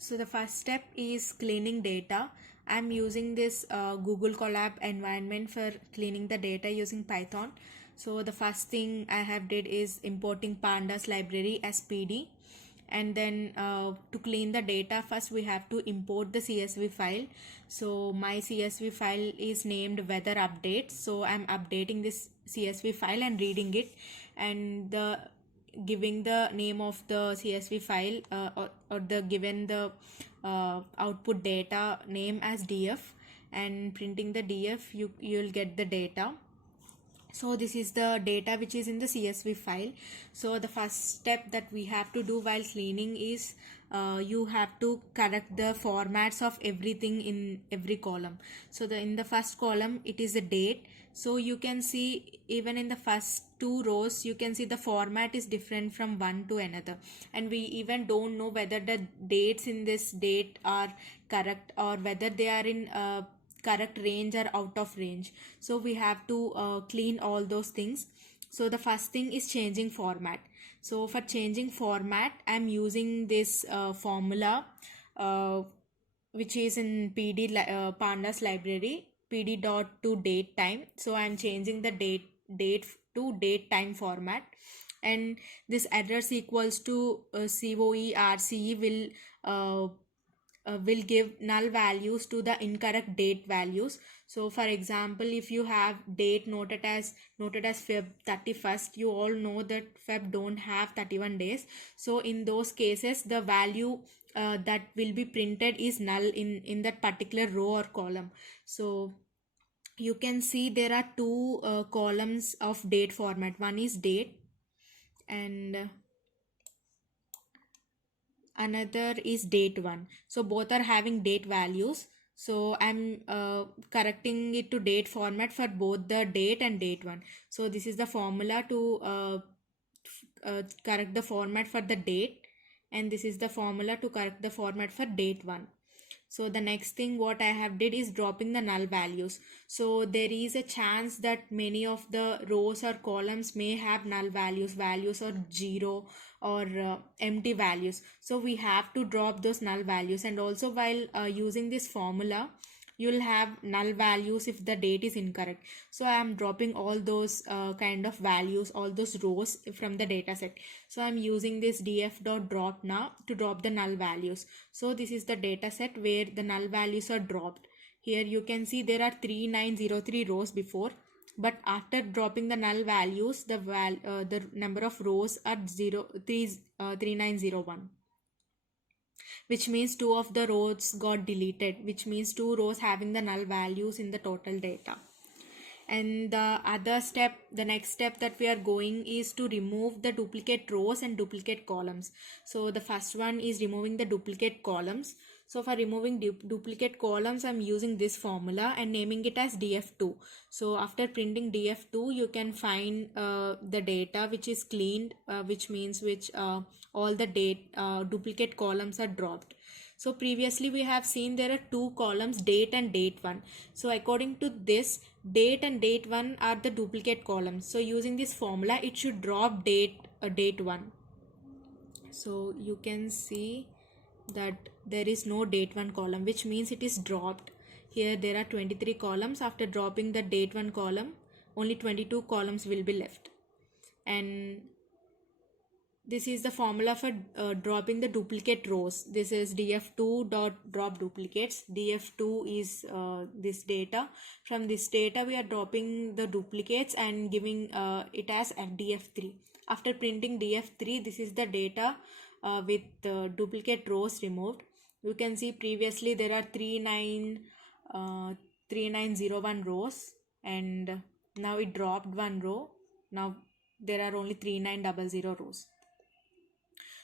So the first step is cleaning data. I'm using this Google Colab environment for cleaning the data using Python. So the first thing I have did is importing pandas library as PD, and then to clean the data, first we have to import the CSV file. So my CSV file is named weather updates, so I'm updating this CSV file and reading it, and the giving the name of the CSV file or the given the output data name as df, and printing the df, you'll get the data. So this is the data which is in the CSV file. So the first step that we have to do while cleaning is you have to correct the formats of everything in every column. So in the first column it is the date. So you can see even in the first two rows you can see the format is different from one to another, and we even don't know whether the dates in this date are correct or whether they are in correct range or out of range. So we have to clean all those things. So the first thing is changing format. So for changing format, I'm using this formula which is in pandas library, pd dot to date time. So I'm changing the date to date time format, and this errors equals to COE will give null values to the incorrect date values. So for example, if you have date noted as Feb 31st, you all know that Feb don't have 31 days. So in those cases the value that will be printed is null in that particular row or column. So you can see there are two columns of date format. One is date and another is date one. So both are having date values. So I'm correcting it to date format for both the date and date one. So this is the formula to correct the format for the date, and this is the formula to correct the format for date one. So the next thing what I have did is dropping the null values. So there is a chance that many of the rows or columns may have null values or 0 or empty values. So we have to drop those null values, and also while using this formula you'll have null values if the date is incorrect. So I am dropping all those kind of values, all those rows from the data set. So I'm using this df.drop now to drop the null values. So this is the data set where the null values are dropped. Here you can see there are 3903 rows before, but after dropping the null values, the number of rows are 3901, which means two of the rows got deleted, which means two rows having the null values in the total data. And the next step that we are going is to remove the duplicate rows and duplicate columns. So the first one is removing the duplicate columns. So for removing duplicate columns, I'm using this formula and naming it as df2. So after printing df2, you can find the data which is cleaned, which means all the duplicate columns are dropped. So previously we have seen there are two columns, date and date one. So according to this, date and date one are the duplicate columns. So using this formula, it should drop date one. So you can see that there is no date one column, which means it is dropped. Here there are 23 columns. After dropping the date one column, only 22 columns will be left. And this is the formula for dropping the duplicate rows. This is df2.drop duplicates. df2 is this data. From this data we are dropping the duplicates and giving it as df3. After printing df3, this is the data with duplicate rows removed. You can see previously there are 3901 rows, and now it dropped one row. Now there are only 3900 rows.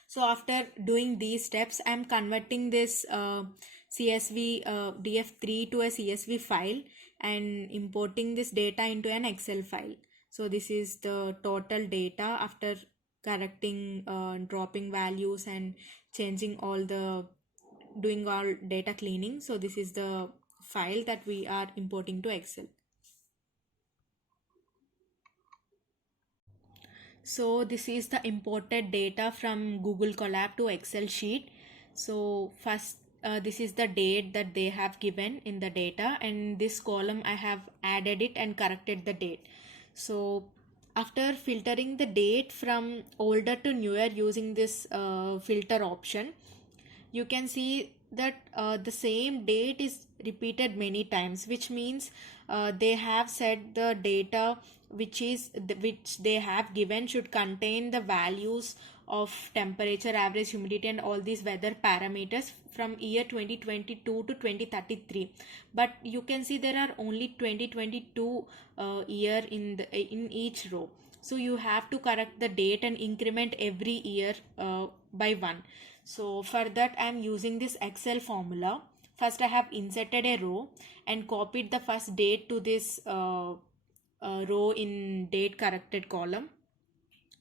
So after doing these steps, I'm converting this CSV df3 to a CSV file and importing this data into an Excel file. So this is the total data after correcting, dropping values and changing doing all data cleaning. So this is the file that we are importing to Excel. So this is the imported data from Google Colab to Excel sheet. So first, this is the date that they have given in the data, and this column I have added it and corrected the date. So after filtering the date from older to newer using this filter option, you can see that the same date is repeated many times, which means they have said the data which they have given should contain the values of temperature, average humidity, and all these weather parameters from year 2022 to 2033. But you can see there are only 2022 year in each row, so you have to correct the date and increment every year by one. So for that I am using this Excel formula. First I have inserted a row and copied the first date to this row in date corrected column.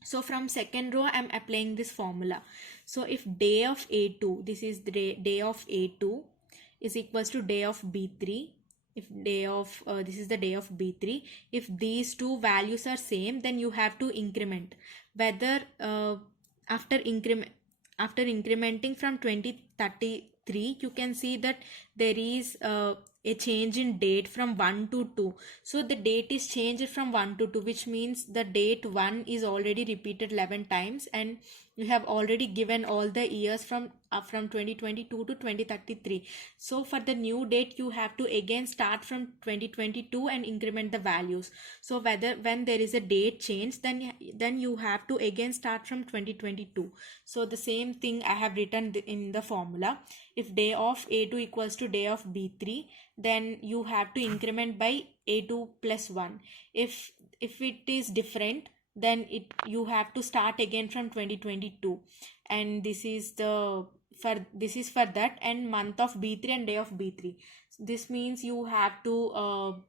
So from second row I'm applying this formula. So if day of A2, this is the day of A2 is equals to day of B3, if day of this is the day of B3, if these two values are same, then you have to increment whether after incrementing from 2033, you can see that there is a change in date from 1 to 2. So the date is changed from 1 to 2, which means the date 1 is already repeated 11 times, and you have already given all the years from 2022 to 2033. So for the new date you have to again start from 2022 and increment the values. So when there is a date change, then you have to again start from 2022. So the same thing I have written in the formula. If day of A2 equals to day of B3, then you have to increment by A2 plus 1. If it is different, then you have to start again from 2022, and this is for that, and month of B3 and day of B3. This means you have to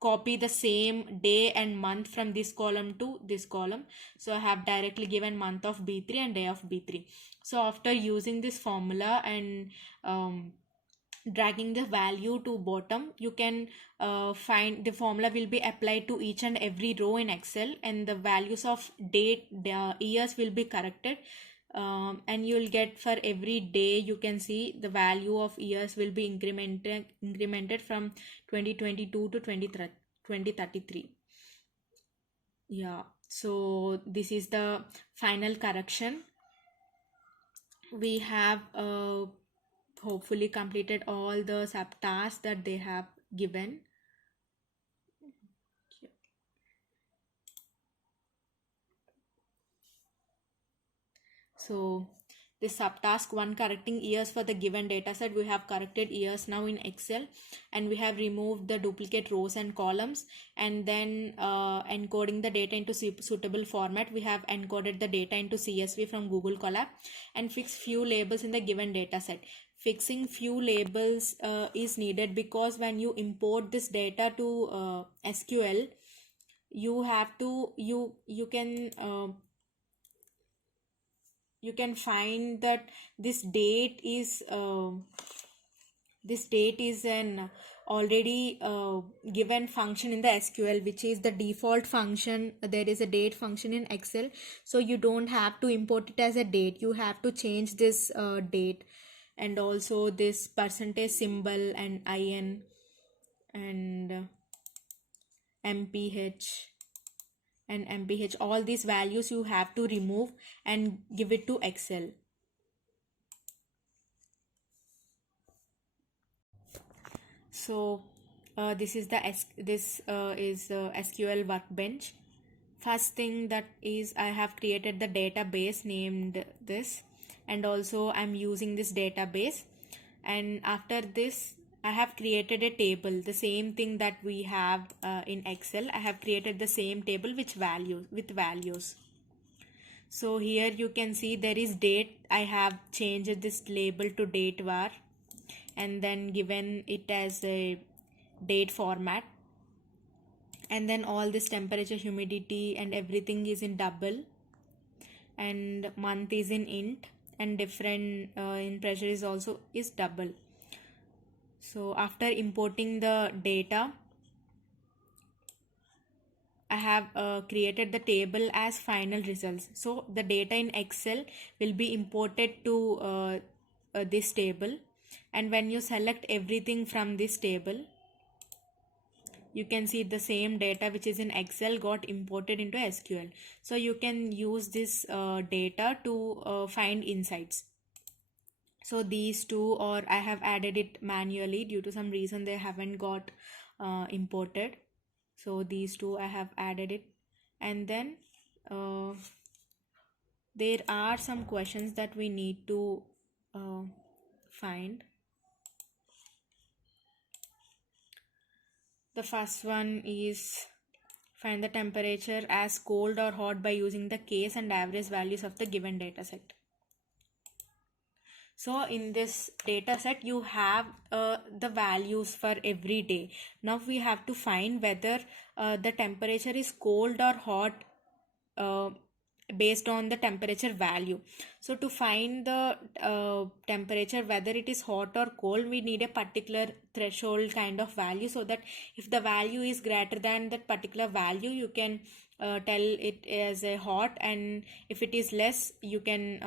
copy the same day and month from this column to this column. So I have directly given month of B3 and day of B3. So after using this formula and dragging the value to bottom, you can find the formula will be applied to each and every row in Excel, and the values of date years will be corrected, and you'll get for every day you can see the value of years will be incremented from 2022 to 2033. Yeah, so this is the final correction. We have hopefully completed all the subtasks that they have given. So this subtask 1, correcting years for the given data set, we have corrected years now in Excel, and we have removed the duplicate rows and columns, and then encoding the data into suitable format. We have encoded the data into CSV from Google Colab and fixed few labels in the given data set. Fixing few labels is needed because when you import this data to SQL, you have to you can find that this date is an already given function in the SQL, which is the default function. There is a date function in Excel, so you don't have to import it as a date. You have to change this date, and also this percentage symbol and IN and MPH and MPH, all these values you have to remove and give it to Excel. So this is the SQL workbench. First thing that is, I have created the database named this, and also I'm using this database, and after this I have created a table, the same thing that we have in Excel. I have created the same table with values. So here you can see there is date. I have changed this label to date var and then given it as a date format, and then all this temperature, humidity and everything is in double, and month is in int, and different in pressure is also is double. So after importing the data, I have created the table as final results. So the data in Excel will be imported to this table, and when you select everything from this table, you can see the same data which is in Excel got imported into SQL. So you can use this data to find insights. So these two, or I have added it manually due to some reason they haven't got imported. So these two I have added it. And then there are some questions that we need to find. The first one is find the temperature as cold or hot by using the case and average values of the given data set. So in this data set you have the values for every day. Now we have to find whether the temperature is cold or hot based on the temperature value. So to find the temperature, whether it is hot or cold, we need a particular threshold kind of value, so that if the value is greater than that particular value, you can tell it as a hot, and if it is less, you can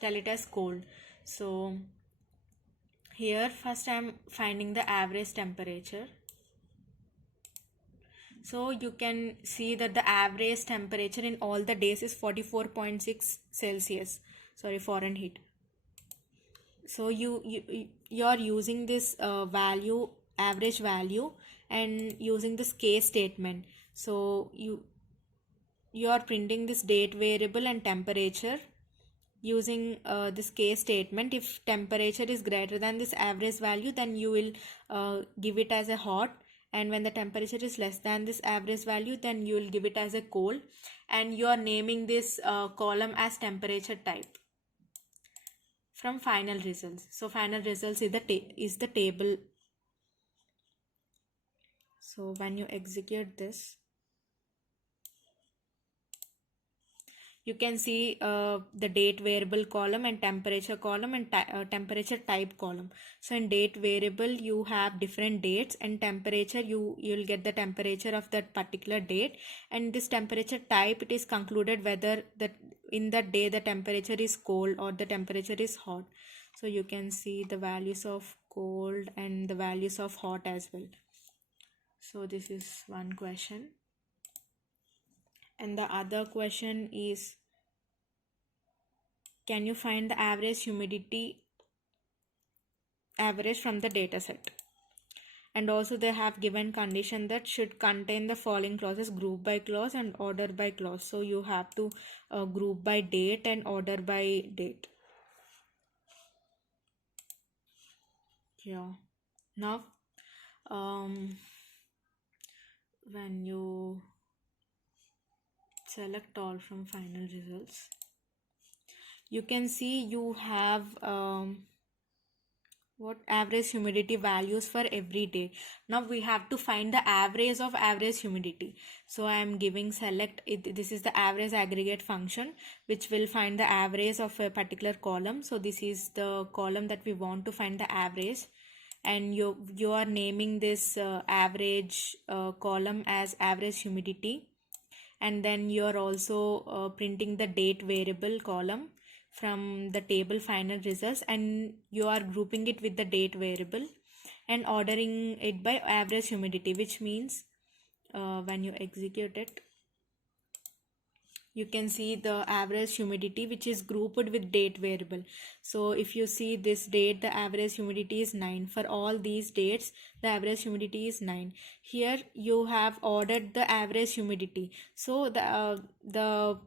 tell it as cold. So here first I am finding the average temperature. So you can see that the average temperature in all the days is 44.6 Celsius, sorry, Fahrenheit. So you are using this value, average value, and using this case statement. So you are printing this date variable and temperature using this case statement. If temperature is greater than this average value, then you will give it as a hot, and when the temperature is less than this average value, then you will give it as a cold, and you are naming this column as temperature type from final results. So final results is the table. So when you execute this, you can see the date variable column and temperature column and temperature type column. So in date variable you have different dates, and temperature you'll get the temperature of that particular date, and this temperature type, it is concluded whether that in that day the temperature is cold or the temperature is hot. So you can see the values of cold and the values of hot as well. So this is one question. And the other question is, can you find the average humidity average from the data set? And also they have given condition that should contain the following clauses: group by clause and order by clause. So you have to group by date and order by date. Yeah. Now when you select all from final results, you can see you have what average humidity values for every day. Now we have to find the average of average humidity. So I am giving select it. This is the average aggregate function which will find the average of a particular column. So this is the column that we want to find the average, and you are naming this average column as average humidity, and then you are also printing the date variable column from the table final results, and you are grouping it with the date variable and ordering it by average humidity, which means when you execute it, you can see the average humidity which is grouped with date variable. So if you see this date, the average humidity is 9. For all these dates, the average humidity is 9. Here you have ordered the average humidity. So the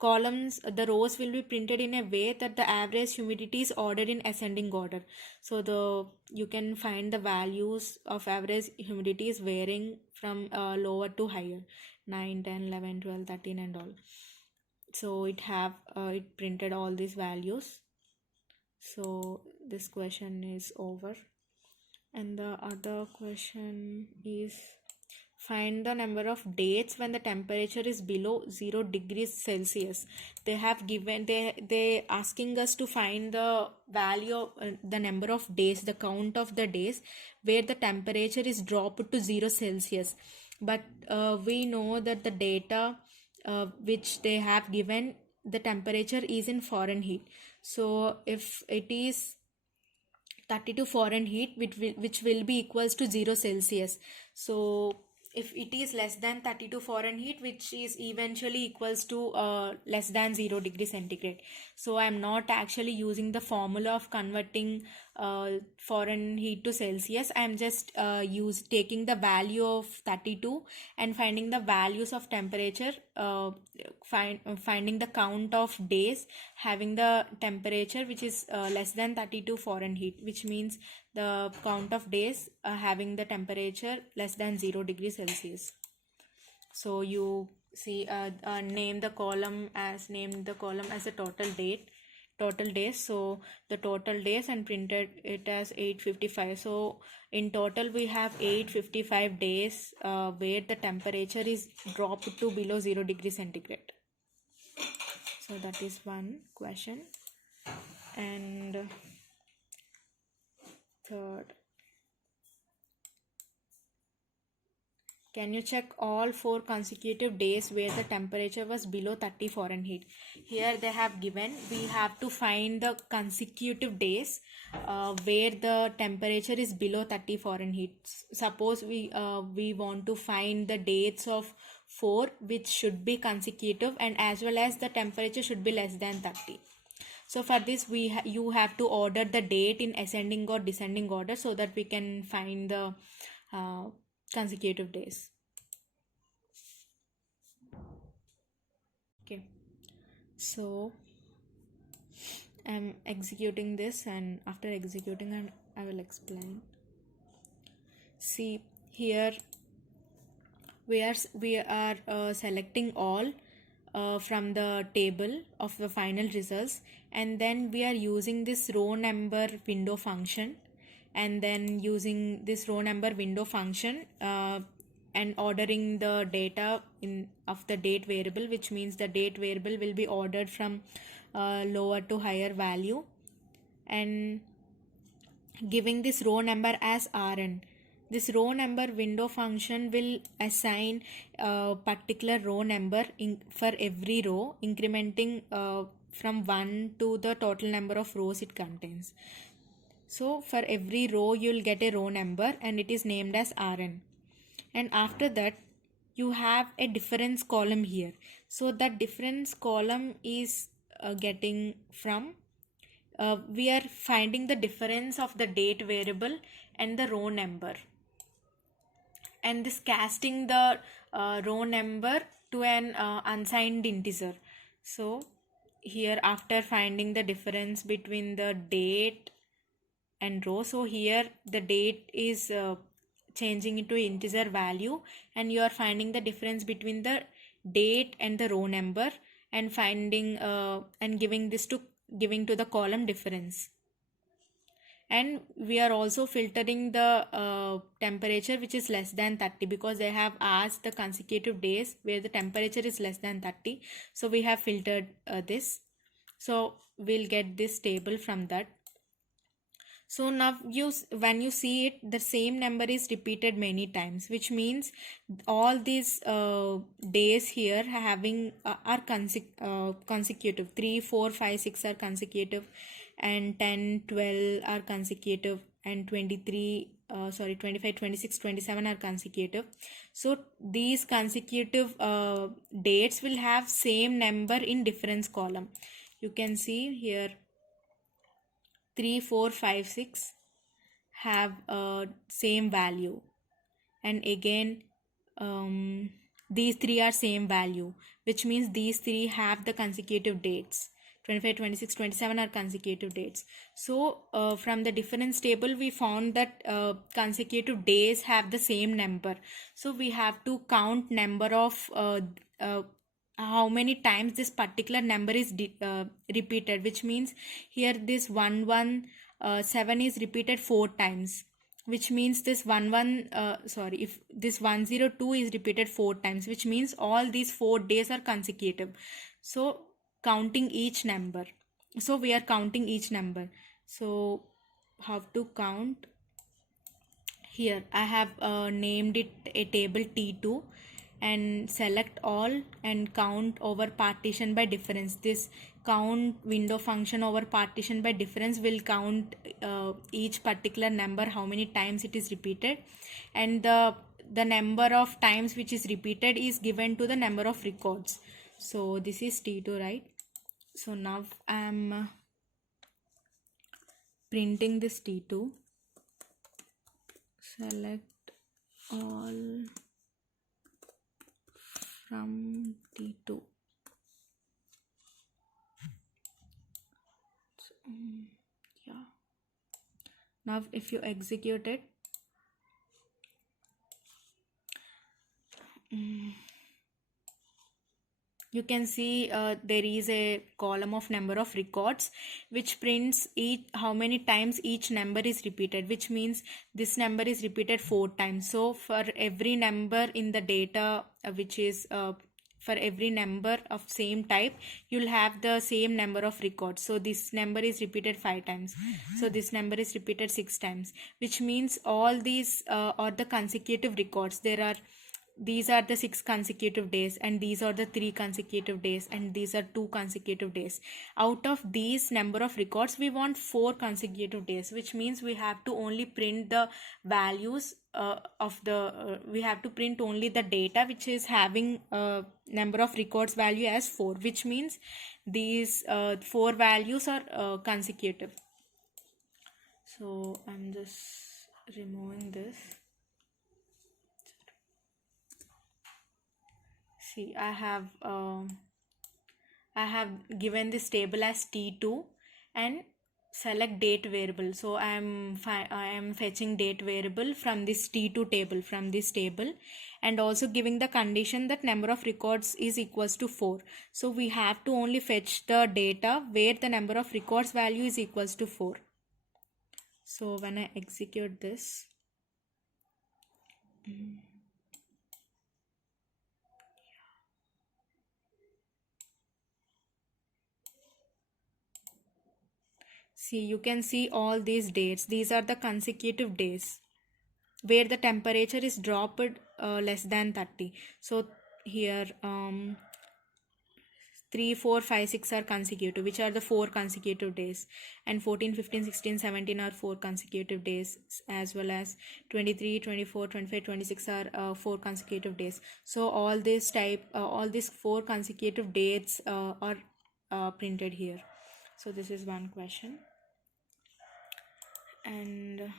columns, the rows will be printed in a way that the average humidity is ordered in ascending order. So you can find the values of average humidity is varying from lower to higher, 9, 10, 11, 12, 13 and all. So it printed all these values. So this question is over. And the other question is, find the number of dates when the temperature is below 0 degrees Celsius. They have given, they asking us to find the value of the number of days, the count of the days where the temperature is dropped to 0 Celsius. But we know that the data which they have given, the temperature is in Fahrenheit. So if it is 32 Fahrenheit, which will be equals to 0 Celsius. So if it is less than 32 Fahrenheit, which is eventually equals to less than 0 degree centigrade. So I am not actually using the formula of converting Fahrenheit to Celsius. I am just taking the value of 32 and finding the values of temperature, finding the count of days having the temperature which is less than 32 Fahrenheit, which means the count of days having the temperature less than 0 degree Celsius. So you see, name the column as a total days. So the total days, and printed it as 855. So in total we have 855 days where the temperature is dropped to below 0 degree centigrade. So that is one question. And third, can you check all 4 consecutive days where the temperature was below 30 Fahrenheit? Here they have given, we have to find the consecutive days where the temperature is below 30 Fahrenheit. Suppose we want to find the dates of 4 which should be consecutive, and as well as the temperature should be less than 30. So for this you have to order the date in ascending or descending order so that we can find the consecutive days. Okay, so I'm executing this, and after executing I will explain. See, here we are selecting all from the table of the final results, and then we are using this row number window function, and then using this row number window function and ordering the data of the date variable, which means the date variable will be ordered from lower to higher value, and giving this row number as Rn. This row number window function will assign a particular row number for every row, incrementing from 1 to the total number of rows it contains. So for every row you will get a row number, and it is named as Rn. And after that you have a difference column here. So that difference column is getting from we are finding the difference of the date variable and the row number, and this casting the row number to an unsigned integer. So here, after finding the difference between the date and row, so here the date is changing into integer value, and you are finding the difference between the date and the row number, and finding and giving to the column difference. And we are also filtering the temperature which is less than 30, because they have asked the consecutive days where the temperature is less than 30. So we have filtered this. So we'll get this table from that. So now when you see it, the same number is repeated many times, which means all these days here having are consecutive. 3, 4, 5, 6 are consecutive, and 10, 12 are consecutive, and 25, 26, 27 are consecutive. So these consecutive dates will have same number in difference column. You can see here 3, 4, 5, 6 have same value, and again these 3 are same value, which means these 3 have the consecutive dates. 25, 26, 27 are consecutive dates. So from the difference table we found that consecutive days have the same number. So we have to count number of how many times this particular number is repeated, which means here this 117 is repeated 4 times, which means this if this 102 is repeated 4 times, which means all these 4 days are consecutive. So counting each number, so we are counting each number. So how to count? Here I have named it a table T2, and select all and count over partition by difference. This count window function over partition by difference will count each particular number, how many times it is repeated, and the number of times which is repeated is given to the number of records. So this is T2, right? So now I am printing this T2. Select all from T2. Yeah. Now if you execute it, you can see there is a column of number of records which prints how many times each number is repeated, which means this number is repeated 4 times. So for every number in the data which is for every number of same type, you'll have the same number of records. So this number is repeated 5 times, so this number is repeated 6 times, which means all these are the consecutive records. These are the 6 consecutive days, and these are the 3 consecutive days, and these are 2 consecutive days. Out of these number of records, we want 4 consecutive days, which means we have to only print the values we have to print only the data which is having number of records value as 4, which means these 4 values are consecutive. So I'm just removing this. See, I have given this table as T2 and select date variable. So I am fetching date variable from this T2 table, from this table, and also giving the condition that number of records is equals to 4. So we have to only fetch the data where the number of records value is equals to 4. So when I execute this, see, you can see all these dates. These are the consecutive days where the temperature is dropped less than 30. So here 3, 4, 5, 6 are consecutive, which are the 4 consecutive days, and 14, 15, 16, 17 are 4 consecutive days, as well as 23, 24, 25, 26 are 4 consecutive days. So all these 4 consecutive dates are printed here. So this is one question. And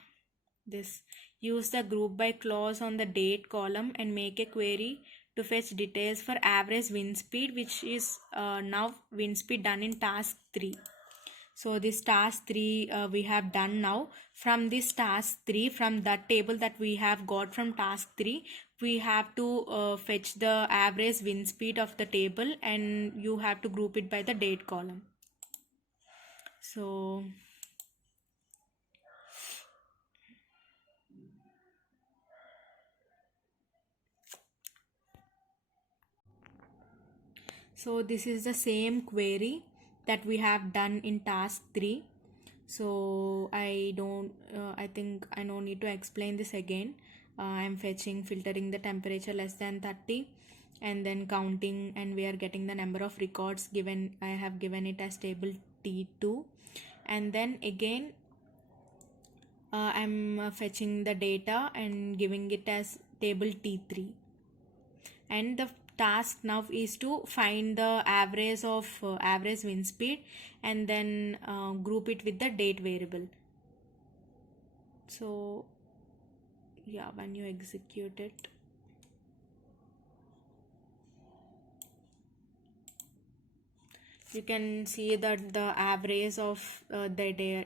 this, use the group by clause on the date column and make a query to fetch details for average wind speed, which is now wind speed done in task 3. So this task 3 we have done now. From this task 3, from that table that we have got from task 3, we have to fetch the average wind speed of the table, and you have to group it by the date column. So this is the same query that we have done in task 3. So I think I don't need to explain this again. I'm filtering the temperature less than 30, and then counting, and we are getting the number of records given. I have given it as table T2, and then again I'm fetching the data and giving it as table T3, and the task now is to find the average of average wind speed, and then group it with the date variable. So yeah, when you execute it, you can see that the average of the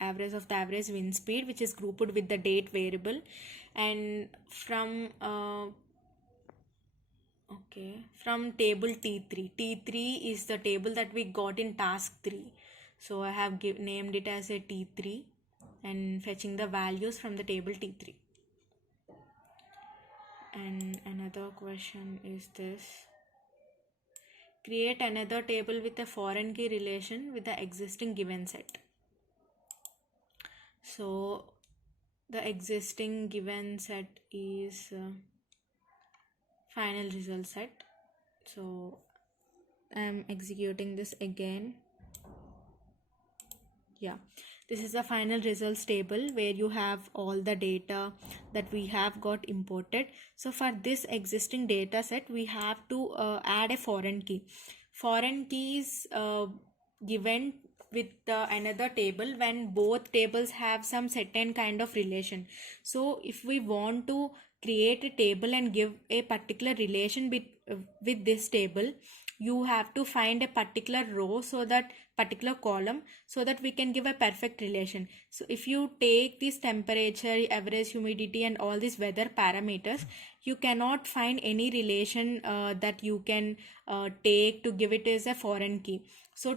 average wind speed, which is grouped with the date variable, and from table T3 is the table that we got in task 3. So I have named it as a T3 and fetching the values from the table T3. And another question is this: create another table with a foreign key relation with the existing given set. So the existing given set is final result set. So I'm executing this again. Yeah, this is the final results table where you have all the data that we have got imported. So for this existing data set, we have to add a foreign key. Foreign key is given with another table when both tables have some certain kind of relation. So if we want to create a table and give a particular relation with this table, you have to find a particular row, so that particular column, so that we can give a perfect relation. So if you take this temperature, average humidity and all these weather parameters, you cannot find any relation that you can take to give it as a foreign key. So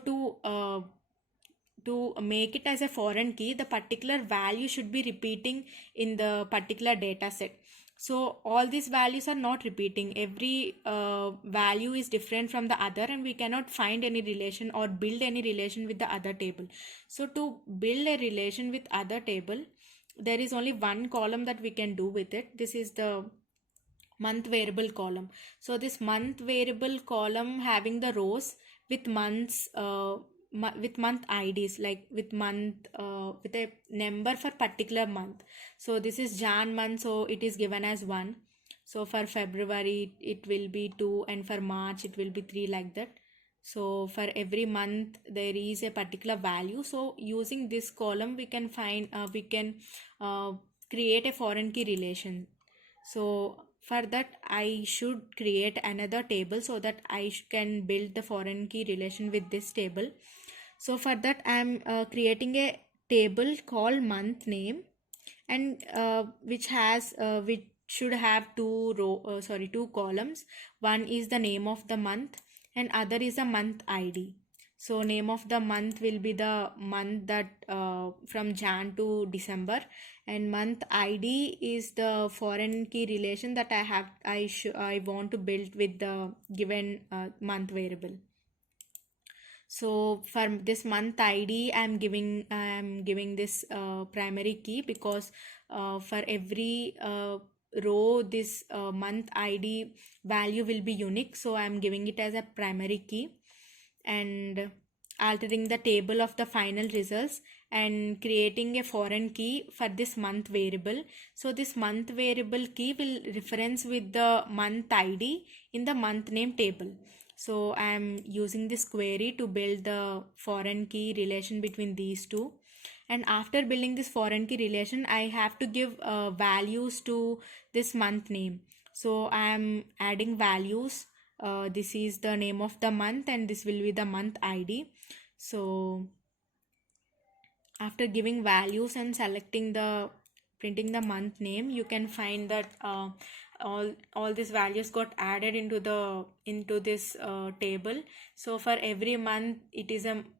to make it as a foreign key, the particular value should be repeating in the particular data set. So all these values are not repeating. Every value is different from the other, and we cannot find any relation or build any relation with the other table. So to build a relation with other table, there is only one column that we can do with it. This is the month variable column. So this month variable column having the rows with months with month IDs, like with month with a number for particular month. So this is Jan month, so it is given as 1. So for February it will be 2, and for March it will be 3, like that. So for every month there is a particular value. So using this column we can find we can create a foreign key relation. So for that I should create another table so that I can build the foreign key relation with this table. So for that I am creating a table called month name, and which should have two columns. One is the name of the month and other is a month ID. So name of the month will be the month that from Jan to December, and month ID is the foreign key relation that I want to build with the given month variable. So for this month ID I'm giving this primary key, because for every row this month ID value will be unique, so I'm giving it as a primary key, and altering the table of the final results and creating a foreign key for this month variable. So this month variable key will reference with the month ID in the month name table. So I am using this query to build the foreign key relation between these two. And after building this foreign key relation, I have to give values to this month name. So I am adding values. This is the name of the month and this will be the month ID. So after giving values and selecting the printing the month name, you can find that all these values got added into this table. So for every month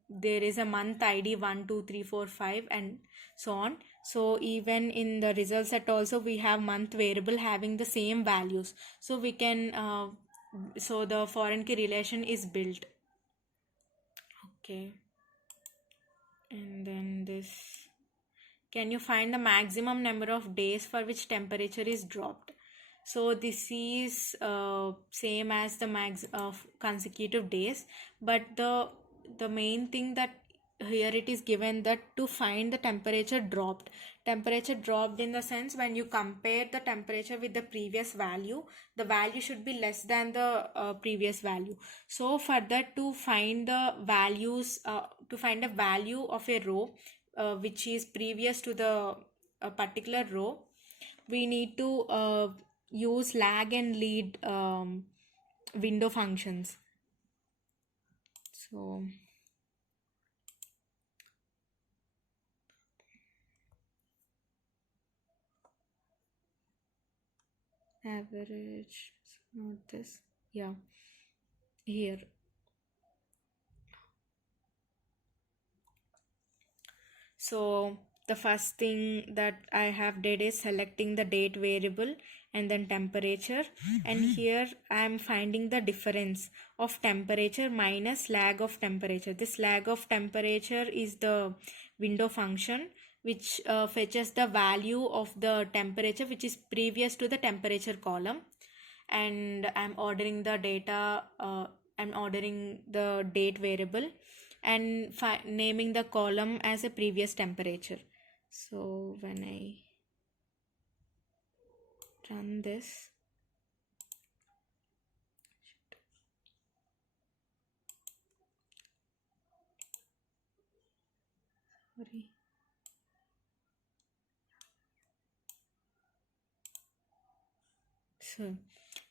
there is a month ID 1 2 3 4 5 and so on. So even in the result set also we have month variable having the same values, so we can so the foreign key relation is built. Okay, and then this, can you find the maximum number of days for which temperature is dropped? So this is same as the max of consecutive days, but the main thing that here it is given that to find the temperature dropped in the sense when you compare the temperature with the previous value, the value should be less than the previous value. So for that, to find the values to find a value of a row which is previous to the particular row, we need to use lag and lead window functions. So average, not this, yeah, here. So the first thing that I have did is selecting the date variable and then temperature, and here I am finding the difference of temperature minus lag of temperature. This lag of temperature is the window function which fetches the value of the temperature which is previous to the temperature column, and I'm ordering the data I'm ordering the date variable and naming the column as a previous temperature. So when I run this, sorry. So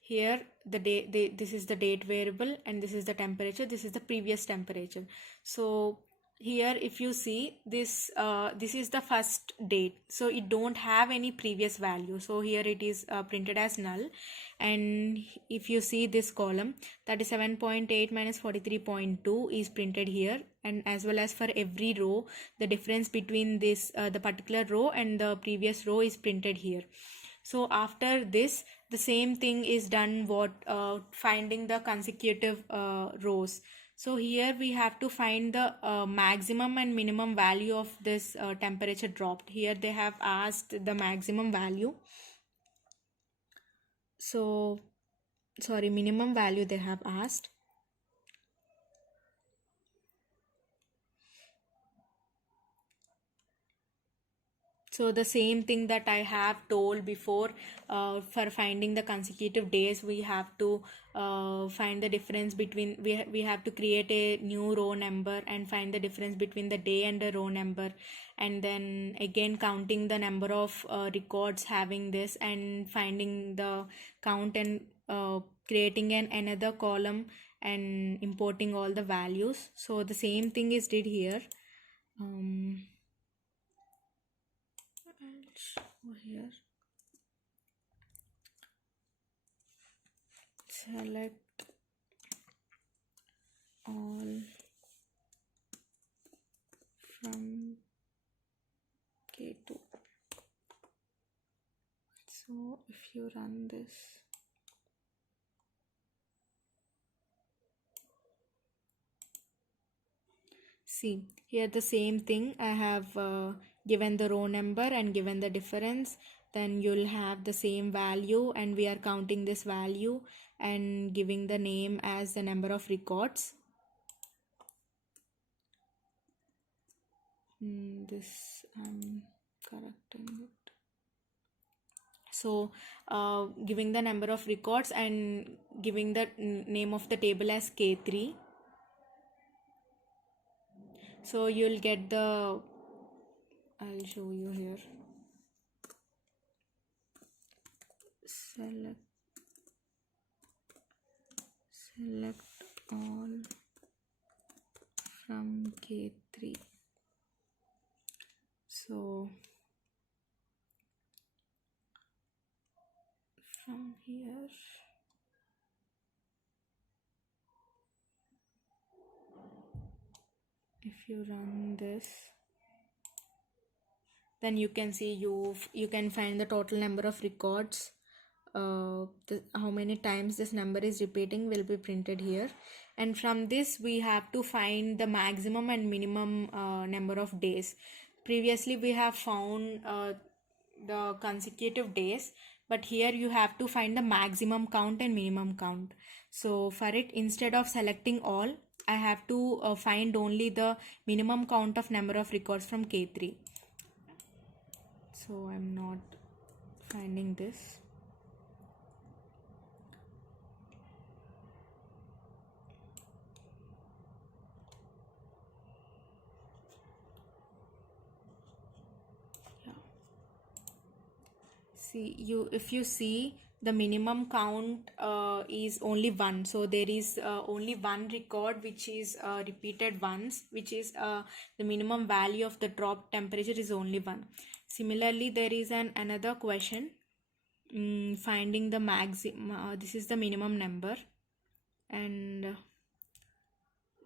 here this is the date variable and this is the temperature, this is the previous temperature. So here if you see this, this is the first date, so it don't have any previous value, so here it is printed as null. And if you see this column, 37.8 minus 43.2 is printed here, and as well as for every row the difference between this the particular row and the previous row is printed here. So after this, the same thing is done, what finding the consecutive rows. So here we have to find the maximum and minimum value of this temperature dropped. Here they have asked the maximum value. So sorry, minimum value they have asked. So the same thing that I have told before, for finding the consecutive days, we have to find the difference between, we have to create a new row number and find the difference between the day and the row number, and then again counting the number of records having this and finding the count and creating another column and importing all the values. So the same thing is did here. Over here, select all from K2. So if you run this, see here the same thing, I have given the row number and given the difference, then you'll have the same value, and we are counting this value and giving the name as the number of records. This I'm correcting it. So giving the number of records and giving the name of the table as K3. So you'll get the, I'll show you here. Select all from K3. So from here, if you run this, then you can see you can find the total number of records. How many times this number is repeating will be printed here, and from this we have to find the maximum and minimum number of days. Previously we have found the consecutive days, but here you have to find the maximum count and minimum count. So for it, instead of selecting all, I have to find only the minimum count of number of records from K3. So I'm not finding this. See, if you see, the minimum count is only 1, so there is only one record which is repeated once, which is the minimum value of the drop temperature is only 1. Similarly, there is another question, finding the maximum, this is the minimum number, and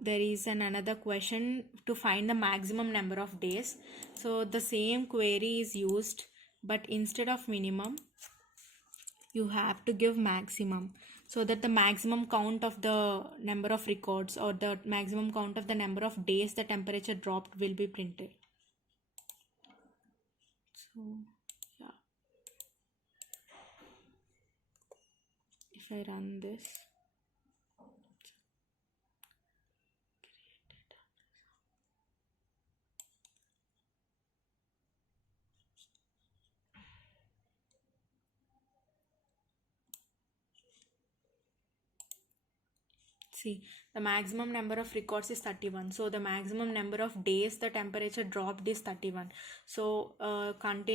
there is another question to find the maximum number of days. So the same query is used, but instead of minimum you have to give maximum, so that the maximum count of the number of records or the maximum count of the number of days the temperature dropped will be printed. So yeah, if I run this, See, the maximum number of records is 31. So the maximum number of days the temperature dropped is 31. So continue.